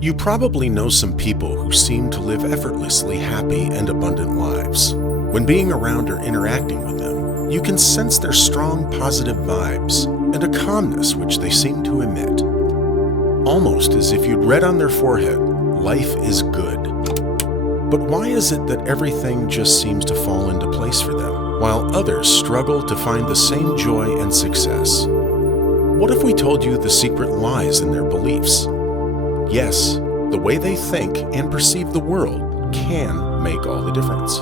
You probably know some people who seem to live effortlessly happy and abundant lives. When being around or interacting with them, you can sense their strong positive vibes and a calmness which they seem to emit. Almost as if you'd read on their forehead, "Life is good." But why is it that everything just seems to fall into place for them, while others struggle to find the same joy and success? What if we told you the secret lies in their beliefs? Yes, the way they think and perceive the world can make all the difference.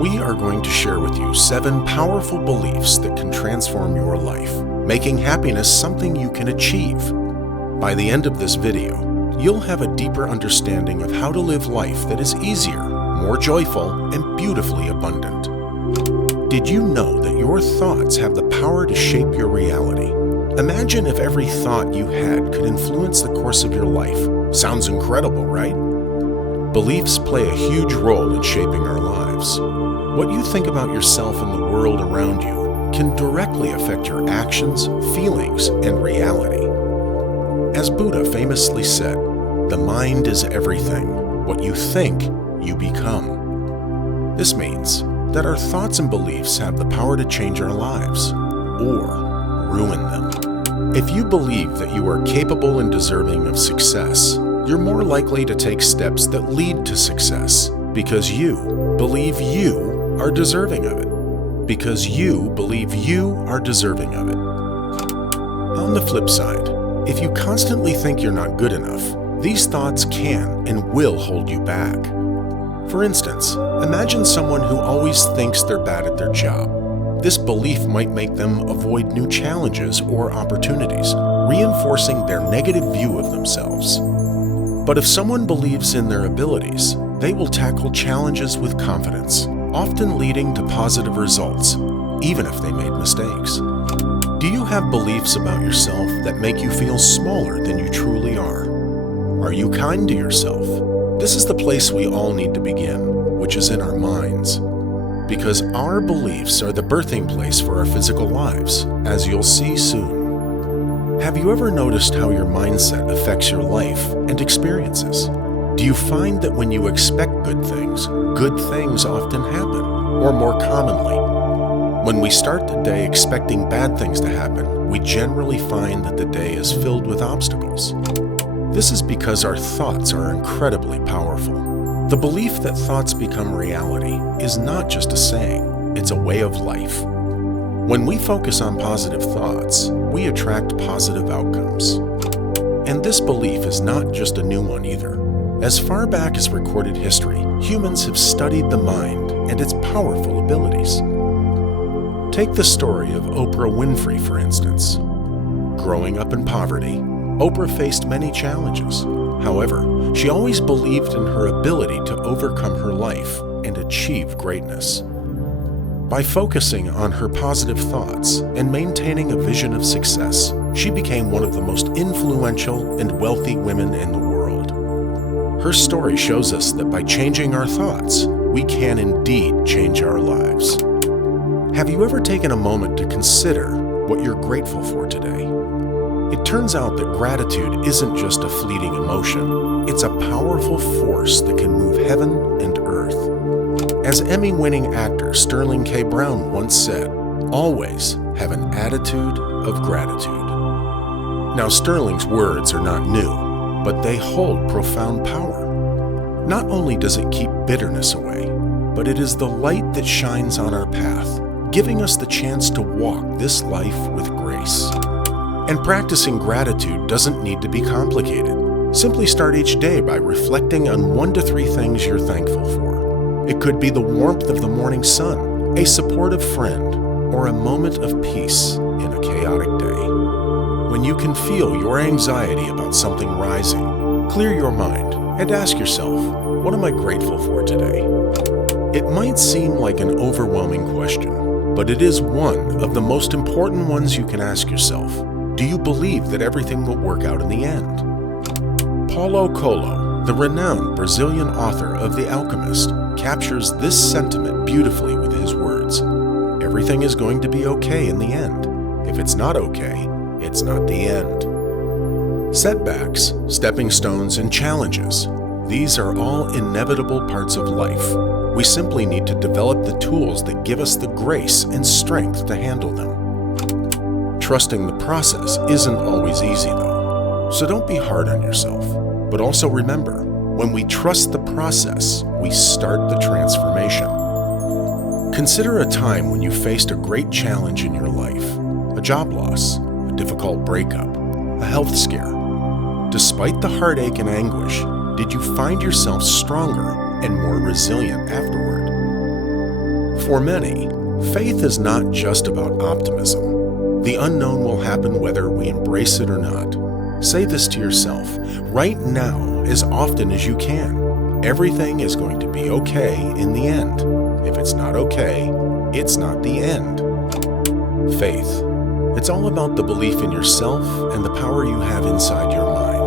We are going to share with you 7 powerful beliefs that can transform your life, making happiness something you can achieve. By the end of this video, you'll have a deeper understanding of how to live life that is easier, more joyful, and beautifully abundant. Did you know that your thoughts have the power to shape your reality? Imagine if every thought you had could influence the course of your life. Sounds incredible, right? Beliefs play a huge role in shaping our lives. What you think about yourself and the world around you can directly affect your actions, feelings, and reality. As Buddha famously said, "The mind is everything. What you think, you become." This means that our thoughts and beliefs have the power to change our lives, or ruin them. If you believe that you are capable and deserving of success, you're more likely to take steps that lead to success because you believe you are deserving of it. Because you believe you are deserving of it. On the flip side, if you constantly think you're not good enough, these thoughts can and will hold you back. For instance, imagine someone who always thinks they're bad at their job. This belief might make them avoid new challenges or opportunities, reinforcing their negative view of themselves. But if someone believes in their abilities, they will tackle challenges with confidence, often leading to positive results, even if they made mistakes. Do you have beliefs about yourself that make you feel smaller than you truly are? Are you kind to yourself? This is the place we all need to begin, which is in our minds. Because our beliefs are the birthing place for our physical lives, as you'll see soon. Have you ever noticed how your mindset affects your life and experiences? Do you find that when you expect good things often happen, or more commonly? When we start the day expecting bad things to happen, we generally find that the day is filled with obstacles. This is because our thoughts are incredibly powerful. The belief that thoughts become reality is not just a saying, it's a way of life. When we focus on positive thoughts, we attract positive outcomes. And this belief is not just a new one either. As far back as recorded history, humans have studied the mind and its powerful abilities. Take the story of Oprah Winfrey, for instance. Growing up in poverty, Oprah faced many challenges. However, she always believed in her ability to overcome her life and achieve greatness. By focusing on her positive thoughts and maintaining a vision of success, she became one of the most influential and wealthy women in the world. Her story shows us that by changing our thoughts, we can indeed change our lives. Have you ever taken a moment to consider what you're grateful for today? It turns out that gratitude isn't just a fleeting emotion, it's a powerful force that can move heaven and earth. As Emmy-winning actor Sterling K. Brown once said, "Always have an attitude of gratitude." Now, Sterling's words are not new, but they hold profound power. Not only does it keep bitterness away, but it is the light that shines on our path, giving us the chance to walk this life with grace. And practicing gratitude doesn't need to be complicated. Simply start each day by reflecting on 1 to 3 things you're thankful for. It could be the warmth of the morning sun, a supportive friend, or a moment of peace in a chaotic day. When you can feel your anxiety about something rising, clear your mind and ask yourself, what am I grateful for today? It might seem like an overwhelming question, but it is one of the most important ones you can ask yourself. Do you believe that everything will work out in the end? Paulo Coelho, the renowned Brazilian author of The Alchemist, captures this sentiment beautifully with his words. Everything is going to be okay in the end. If it's not okay, it's not the end. Setbacks, stepping stones, and challenges. These are all inevitable parts of life. We simply need to develop the tools that give us the grace and strength to handle them. Trusting the process isn't always easy though, so don't be hard on yourself. But also remember, when we trust the process, we start the transformation. Consider a time when you faced a great challenge in your life, a job loss, a difficult breakup, a health scare. Despite the heartache and anguish, did you find yourself stronger and more resilient afterward? For many, faith is not just about optimism. The unknown will happen whether we embrace it or not. Say this to yourself right now as often as you can. Everything is going to be okay in the end. If it's not okay, it's not the end. Faith. It's all about the belief in yourself and the power you have inside your mind.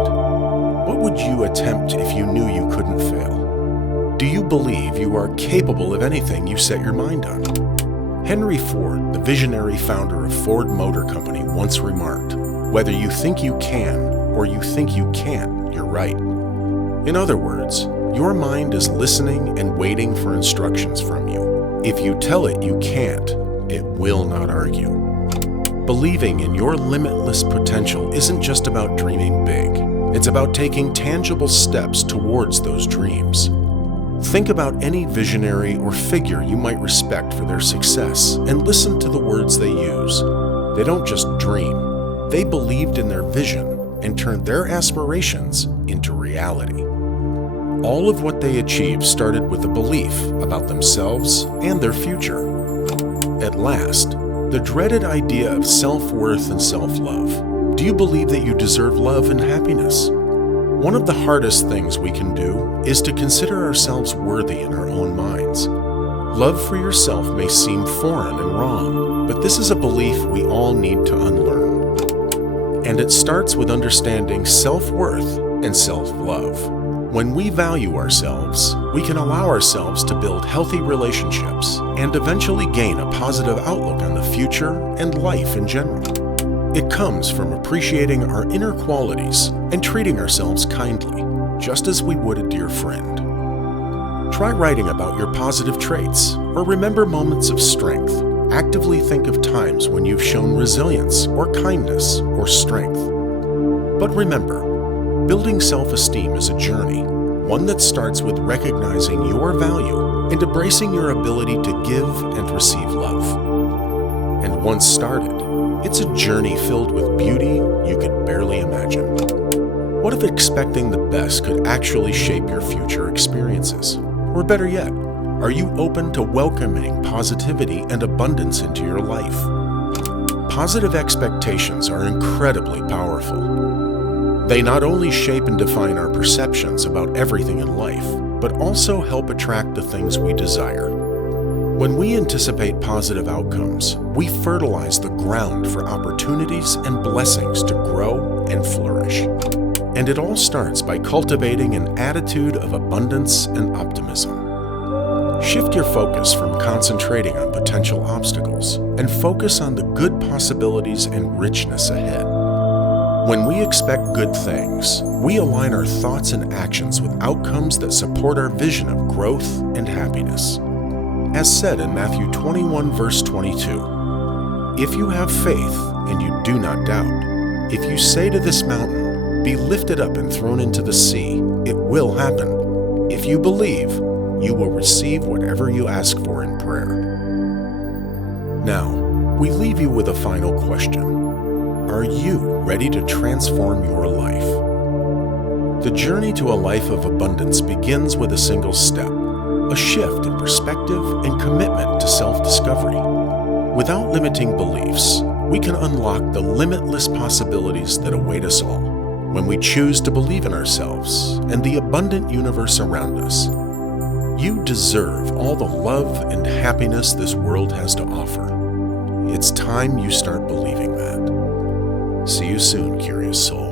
What would you attempt if you knew you couldn't fail? Do you believe you are capable of anything you set your mind on? Henry Ford, the visionary founder of Ford Motor Company, once remarked, "Whether you think you can or you think you can't, you're right." In other words, your mind is listening and waiting for instructions from you. If you tell it you can't, it will not argue. Believing in your limitless potential isn't just about dreaming big. It's about taking tangible steps towards those dreams. Think about any visionary or figure you might respect for their success and listen to the words they use. They don't just dream, they believed in their vision and turned their aspirations into reality. All of what they achieved started with a belief about themselves and their future. At last, the dreaded idea of self-worth and self-love. Do you believe that you deserve love and happiness? One of the hardest things we can do is to consider ourselves worthy in our own minds. Love for yourself may seem foreign and wrong, but this is a belief we all need to unlearn. And it starts with understanding self-worth and self-love. When we value ourselves, we can allow ourselves to build healthy relationships and eventually gain a positive outlook on the future and life in general. It comes from appreciating our inner qualities and treating ourselves kindly, just as we would a dear friend. Try writing about your positive traits or remember moments of strength. Actively think of times when you've shown resilience or kindness or strength. But remember, building self-esteem is a journey, one that starts with recognizing your value and embracing your ability to give and receive love. And once started, it's a journey filled with beauty you could barely imagine. What if expecting the best could actually shape your future experiences? Or better yet, are you open to welcoming positivity and abundance into your life? Positive expectations are incredibly powerful. They not only shape and define our perceptions about everything in life, but also help attract the things we desire. When we anticipate positive outcomes, we fertilize the ground for opportunities and blessings to grow and flourish. And it all starts by cultivating an attitude of abundance and optimism. Shift your focus from concentrating on potential obstacles and focus on the good possibilities and richness ahead. When we expect good things, we align our thoughts and actions with outcomes that support our vision of growth and happiness. As said in Matthew 21, verse 22, "If you have faith and you do not doubt, if you say to this mountain, 'Be lifted up and thrown into the sea,' it will happen. If you believe, you will receive whatever you ask for in prayer." Now, we leave you with a final question. Are you ready to transform your life? The journey to a life of abundance begins with a single step, a shift in perspective and commitment to self-discovery. Without limiting beliefs, we can unlock the limitless possibilities that await us all when we choose to believe in ourselves and the abundant universe around us. You deserve all the love and happiness this world has to offer. It's time you start believing that. See you soon, curious soul.